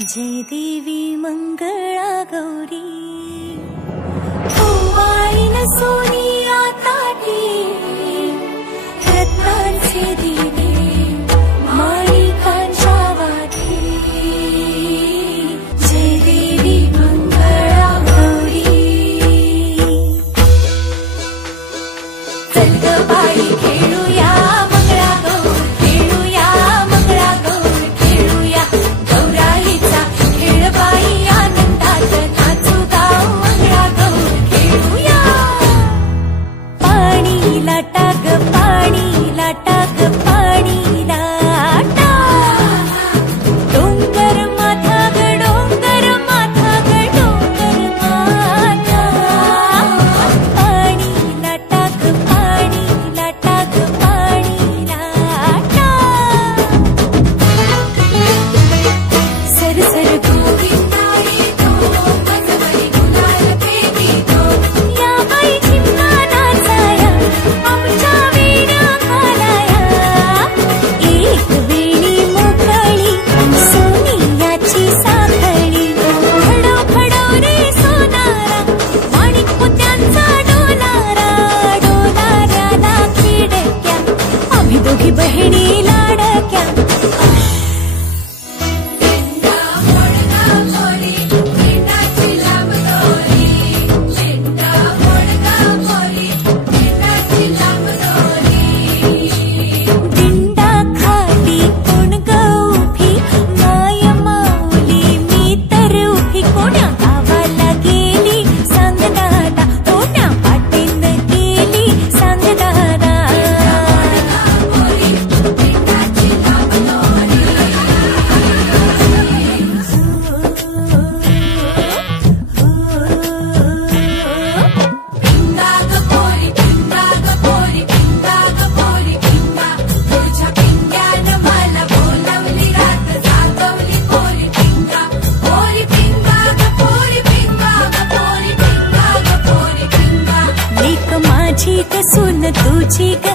जय देवी मंगळा गौरी ओवाळीन सोनिया ताटी रत्नांचे दिवे माणिकांच्या वाती जय देवी मंगळा गौरी चल ग बाई खेळूया मंगळा गौर खेळूया मंगळा गौर खेळूया गौराईचा खेळ बाई आनंदात नाचू गाऊ मंगळा गौर खेळूया पाणी लाटा ग पाणी लाटा ग पाणी लाटा डोंगर माथा ग डोंगर माथा ग डोंगर माथा पाणी लाटा ग पाणी लाटा ग पाणी लाटा सरसर गोविंदा येतो मजवरी गुलाल पेटीतो या बाई चिमणा नाचाया आमच्या वेण्या घालाया एक वेणी मोकळी सोनियाची साखळी खडो खडो रे सोनारा माणिक मोत्यांचा डोलारा डोलाऱ्याला खिडक्या आम्ही दोघी बहिणी लाडक्या दिंडा खाली कोण गौफी माय माऊली मी तर उभी कोण्या गावाला गेली सांग दादा कोण्या पाटील गेली सांग दादा लेक माझी ग सून तुझी ग